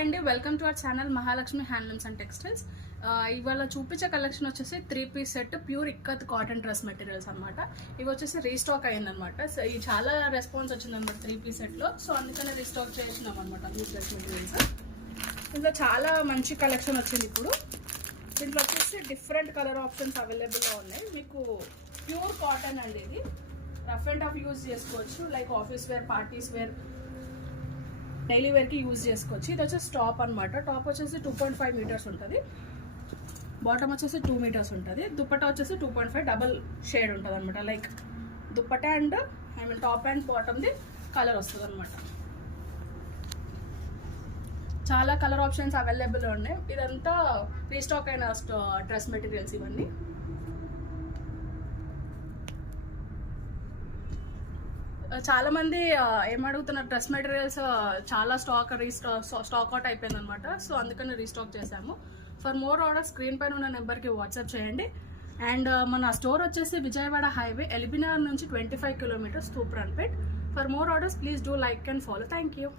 Hi అండి, welcome to our channel Mahalakshmi handlooms and textiles. ఇవాళ చూపించే కలెక్షన్ వచ్చేసి 3-piece set pure ikat cotton dress materials అనమాట. ఇవి వచ్చేసి రీస్టాక్ అయ్యిందనమాట. సో ఇది చాలా రెస్పాన్స్ వచ్చిందనమాట 3-piece సెట్లో. సో అందుకనే రీస్టాక్ చేస్తున్నాం అనమాట ఈ డ్రెస్ మెటీరియల్స్. ఇందులో చాలా మంచి కలెక్షన్ వచ్చింది. ఇప్పుడు దీంట్లో వచ్చేసి డిఫరెంట్ కలర్ ఆప్షన్స్ అవైలబుల్గా ఉన్నాయి. మీకు ప్యూర్ కాటన్ అండి, ఇది రఫ్ అండ్ టఫ్ యూజ్ చేసుకోవచ్చు. Like office wear, parties wear, daily వేర్కి యూజ్ చేసుకోవచ్చు. ఇది వచ్చేసి టాప్ అనమాట. టాప్ వచ్చేసి 2.5 మీటర్స్ ఉంటుంది, బాటమ్ వచ్చేసి 2 మీటర్స్ ఉంటుంది. దుప్పటా వచ్చేసి 2.5 డబల్ షేడ్ ఉంటుంది అనమాట. Like dupatta and top and బాటమ్ది కలర్ వస్తుంది అనమాట. చాలా కలర్ ఆప్షన్స్ అవైలబుల్ ఉన్నాయి. ఇదంతా రీస్టాక్ అయిన డ్రెస్ మెటీరియల్స్ ఇవన్నీ. చాలా మంది ఏమడుగుతున్నారు, డ్రెస్ మెటీరియల్స్ చాలా స్టాక్ అవుట్ అయిపోయింది అనమాట. సో అందుకని రీస్టాక్ చేసాము. ఫర్ మోర్ ఆర్డర్స్ స్క్రీన్ పైన ఉన్న నెంబర్కి వాట్సాప్ చేయండి. అండ్ మన స్టోర్ వచ్చేసి విజయవాడ హైవే, ఎల్బీనగర్ నుంచి 25 kilometres, Tupranpet. For more orders please do like and follow. Thank you.